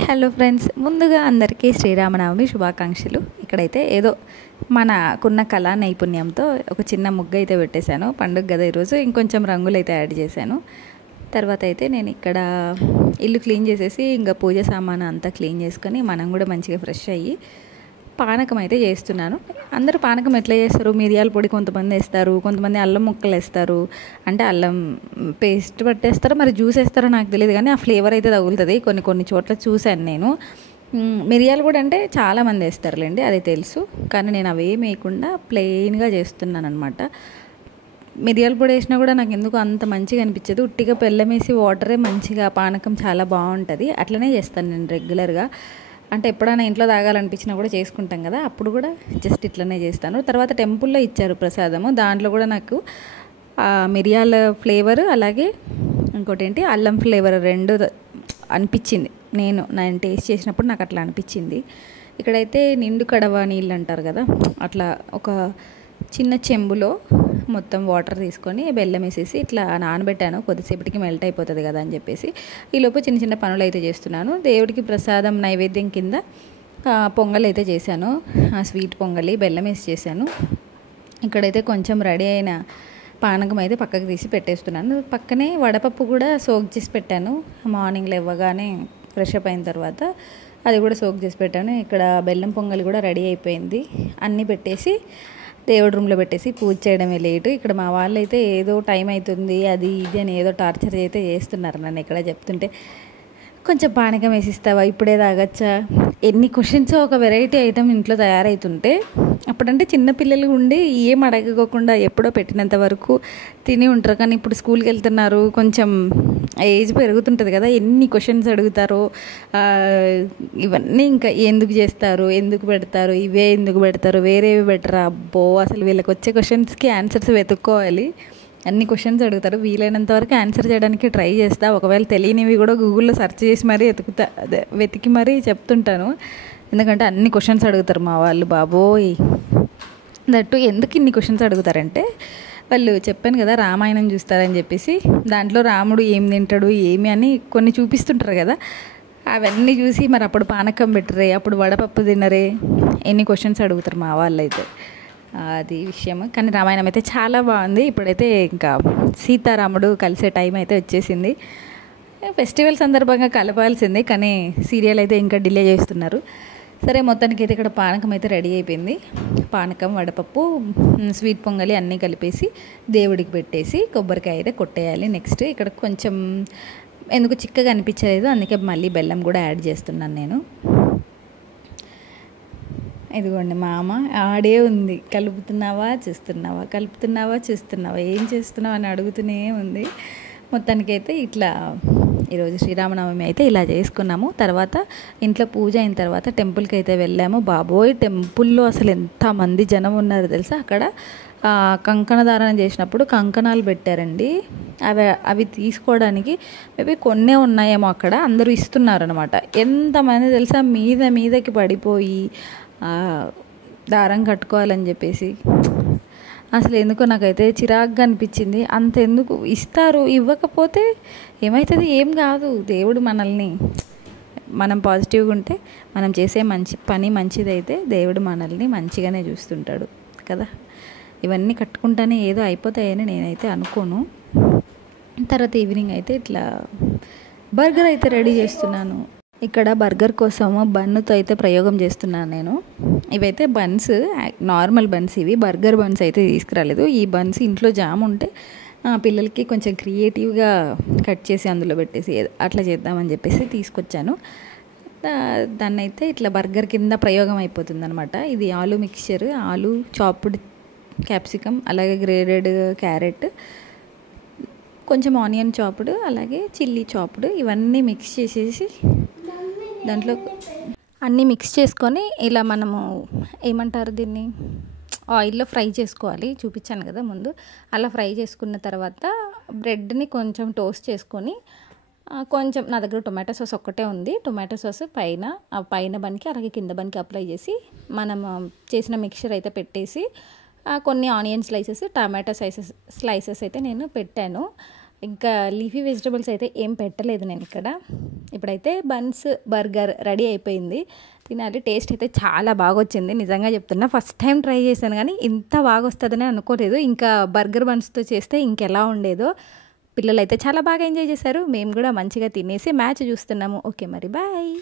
Hello friends, ముందుగా అందరికీ శ్రీరామనవమి శుభాకాంక్షలు. ఇక్కడైతే ఏదో మనకున్న కళా నైపుణ్యంతో ఒక చిన్న ముగ్గు అయితే పెట్టేశాను. పండుగ కదా ఈరోజు, ఇంకొంచెం రంగులు అయితే యాడ్ చేశాను. తర్వాత అయితే నేను ఇక్కడ ఇల్లు క్లీన్ చేసేసి ఇంకా పూజ సామాను అంతా క్లీన్ చేసుకొని మనం కూడా మంచిగా ఫ్రెష్ అయ్యి పానకం అయితే చేస్తున్నాను. అందరూ పానకం ఎట్లా చేస్తారు? మిరియాల పొడి కొంతమంది వేస్తారు, కొంతమంది అల్లం ముక్కలు వేస్తారు, అంటే అల్లం పేస్ట్ పట్టేస్తారో మరి జ్యూస్ వేస్తారో నాకు తెలియదు, కానీ ఆ ఫ్లేవర్ అయితే తగులుతుంది. కొన్ని చోట్ల చూశాను నేను. మిరియాలు కూడా అంటే చాలామంది వేస్తారులేండి, అది తెలుసు, కానీ నేను అవేం వేయకుండా ప్లెయిన్గా చేస్తున్నాను అనమాట. మిరియాల పొడి వేసినా కూడా నాకు ఎందుకు అంత మంచిగా అనిపించదు. ఉట్టిగా బెల్లం వేసి వాటరే మంచిగా పానకం చాలా బాగుంటుంది. అట్లనే చేస్తాను నేను రెగ్యులర్గా. అంటే ఎప్పుడైనా ఇంట్లో తాగాలనిపించినా కూడా చేసుకుంటాం కదా, అప్పుడు కూడా జస్ట్ ఇట్లనే చేస్తాను. తర్వాత టెంపుల్లో ఇచ్చారు ప్రసాదము, దాంట్లో కూడా నాకు మిరియాల ఫ్లేవర్ అలాగే ఇంకోటి ఏంటి అల్లం ఫ్లేవర్ రెండు అనిపించింది. నేను టేస్ట్ చేసినప్పుడు నాకు అట్లా అనిపించింది. ఇక్కడైతే నిండు కడవ నీళ్ళు అంటారు కదా, అట్లా ఒక చిన్న చెంబులో మొత్తం వాటర్ తీసుకొని బెల్లం వేసేసి ఇట్లా నానబెట్టాను. కొద్దిసేపటికి మెల్ట్ అయిపోతుంది కదా అని చెప్పేసి ఈలోపు చిన్న చిన్న పనులు అయితే చేస్తున్నాను. దేవుడికి ప్రసాదం నైవేద్యం కింద పొంగల్ అయితే చేశాను. స్వీట్ పొంగలి బెల్లం వేసి చేశాను. ఇక్కడైతే కొంచెం రెడీ అయిన పానకం అయితే పక్కకు తీసి పెట్టేస్తున్నాను. పక్కనే వడపప్పు కూడా సోక్ చేసి పెట్టాను. మార్నింగ్ లేవగానే ఫ్రెష్ అప్ అయిన తర్వాత అది కూడా సోక్ చేసి పెట్టాను. ఇక్కడ బెల్లం పొంగలి కూడా రెడీ అయిపోయింది. అన్నీ పెట్టేసి దేవుడి రూమ్లో పెట్టేసి పూజ చేయడమే లేటు. ఇక్కడ మా వాళ్ళు అయితే ఏదో టైం అవుతుంది అది ఇది అని ఏదో టార్చర్ అయితే చేస్తున్నారు నన్ను. ఇక్కడ చెప్తుంటే కొంచెం పానకం వేసిస్తావా, ఇప్పుడే తాగచ్చా, ఎన్ని క్వశ్చన్స్. ఒక వెరైటీ ఐటమ్ ఇంట్లో తయారవుతుంటే అప్పుడంటే చిన్నపిల్లలు ఉండి ఏం అడగకోకుండా ఎప్పుడో పెట్టినంత వరకు తిని ఉంటారు. కానీ ఇప్పుడు స్కూల్కి వెళ్తున్నారు, కొంచెం ఏజ్ పెరుగుతుంటుంది కదా, ఎన్ని క్వశ్చన్స్ అడుగుతారో. ఇవన్నీ ఇంకా ఎందుకు చేస్తారు, ఎందుకు పెడతారు, ఇవే ఎందుకు పెడతారు, వేరేవి బెటరా, అబ్బో అసలు వీళ్ళకి వచ్చే క్వశ్చన్స్కి ఆన్సర్స్ వెతుక్కోవాలి. అన్ని క్వశ్చన్స్ అడుగుతారు. వీలైనంత వరకు ఆన్సర్ చేయడానికి ట్రై చేస్తా. ఒకవేళ తెలియనివి కూడా గూగుల్లో సెర్చ్ చేసి మరీ వెతికి మరీ చెప్తుంటాను. ఎందుకంటే అన్ని క్వశ్చన్స్ అడుగుతారు మా వాళ్ళు, బాబోయ్. దట్టు ఎందుకు ఇన్ని క్వశ్చన్స్ అడుగుతారంటే, వాళ్ళు చెప్పాను కదా రామాయణం చూస్తారని చెప్పేసి, దాంట్లో రాముడు ఏం తింటాడు ఏమి అని కొన్ని చూపిస్తుంటారు కదా, అవన్నీ చూసి మరి అప్పుడు పానకం పెట్టరే, అప్పుడు వడపప్పు తినరే, ఎన్ని క్వశ్చన్స్ అడుగుతారు మా వాళ్ళు అయితే. అది విషయం. కానీ రామాయణం అయితే చాలా బాగుంది. ఇప్పుడైతే ఇంకా సీతారాముడు కలిసే టైం అయితే వచ్చేసింది. ఫెస్టివల్ సందర్భంగా కలపాల్సింది, కానీ సీరియల్ అయితే ఇంకా డిలే చేస్తున్నారు. సరే, మొత్తానికి అయితే ఇక్కడ పానకం అయితే రెడీ అయిపోయింది. పానకం, వడపప్పు, స్వీట్ పొంగలి అన్నీ కలిపేసి దేవుడికి పెట్టేసి కొబ్బరికాయ అయితే కొట్టేయాలి. నెక్స్ట్ ఇక్కడ కొంచెం ఎందుకు చిక్కగా అనిపించలేదు, అందుకే మళ్ళీ బెల్లం కూడా యాడ్ చేస్తున్నాను నేను. ఇదిగోండి మా అమ్మ ఆడే ఉంది, కలుపుతున్నావా చూస్తున్నావా, కలుపుతున్నావా చూస్తున్నావా, ఏం చేస్తున్నావా అని అడుగుతూనే ఉంది. మొత్తానికైతే ఇట్లా ఈరోజు శ్రీరామనవమి అయితే ఇలా చేసుకున్నాము. తర్వాత ఇంట్లో పూజ అయిన తర్వాత టెంపుల్కి అయితే వెళ్ళాము. బాబోయ్, టెంపుల్లో అసలు ఎంతమంది జనం ఉన్నారు తెలుసా. అక్కడ కంకణ ధారణ చేసినప్పుడు కంకణాలు పెట్టారండి. అవి తీసుకోవడానికి మేబీ కొన్నే ఉన్నాయేమో, అక్కడ అందరూ ఇస్తున్నారు అనమాట. ఎంతమంది తెలుసా, మీదకి పడిపోయి దారం కట్టుకోవాలని చెప్పేసి. అసలు ఎందుకో నాకైతే చిరాగ్గా అనిపించింది. అంత ఎందుకు ఇస్తారు, ఇవ్వకపోతే ఏమవుతుంది, ఏం కాదు. దేవుడు మనల్ని, మనం పాజిటివ్గా ఉంటే, మనం చేసే మంచి పని మంచిదైతే దేవుడు మనల్ని మంచిగానే చూస్తుంటాడు కదా. ఇవన్నీ కట్టుకుంటానే ఏదో అయిపోతాయని నేనైతే అనుకోను. తర్వాత ఈవినింగ్ అయితే ఇట్లా బర్గర్ అయితే రెడీ చేస్తున్నాను. ఇక్కడ బర్గర్ కోసము బన్నుతో అయితే ప్రయోగం చేస్తున్నాను నేను. ఇవైతే బన్స్, నార్మల్ బన్స్, ఇవి బర్గర్ బన్స్ అయితే తీసుకురాలేదు. ఈ బన్స్ ఇంట్లో జామ్ ఉంటే పిల్లలకి కొంచెం క్రియేటివ్గా కట్ చేసి అందులో పెట్టేసి అట్లా చేద్దామని చెప్పేసి తీసుకొచ్చాను. దాన్ని అయితే ఇట్లా బర్గర్ కింద ప్రయోగం అయిపోతుంది అనమాట. ఇది ఆలు మిక్చర్, ఆలు చాప్డ్ క్యాప్సికమ్, అలాగే గ్రేడెడ్ క్యారెట్, కొంచెం ఆనియన్ చాప్డ్, అలాగే చిల్లీ చాప్డ్, ఇవన్నీ మిక్స్ చేసేసి దాంట్లో అన్నీ మిక్స్ చేసుకొని ఇలా మనము ఏమంటారు దీన్ని, ఆయిల్లో ఫ్రై చేసుకోవాలి. చూపించాను కదా ముందు. అలా ఫ్రై చేసుకున్న తర్వాత బ్రెడ్ని కొంచెం టోస్ట్ చేసుకొని, కొంచెం నా దగ్గర టొమాటో సాస్ ఒక్కటే ఉంది, టొమాటో సాస్ పైన బన్కి అలాగే కింద బన్కి అప్లై చేసి మనం చేసిన మిక్చర్ అయితే పెట్టేసి కొన్ని ఆనియన్ స్లైసెస్, టమాటో స్లైసెస్ అయితే నేను పెట్టాను. ఇంకా లీఫీ వెజిటబుల్స్ అయితే ఏం పెట్టలేదు నేను ఇక్కడ. ఇప్పుడైతే బన్స్ బర్గర్ రెడీ అయిపోయింది, తినాలి. టేస్ట్ అయితే చాలా బాగా వచ్చింది, నిజంగా చెప్తున్నా. ఫస్ట్ టైం ట్రై చేశాను కానీ ఇంత బాగా వస్తుందని అనుకోలేదు. ఇంకా బర్గర్ బన్స్తో చేస్తే ఇంకెలా ఉండేదో. పిల్లలు అయితే చాలా బాగా ఎంజాయ్ చేశారు, మేము కూడా మంచిగా తినేసి మ్యాచ్ చూస్తున్నాము. ఓకే మరి బాయ్.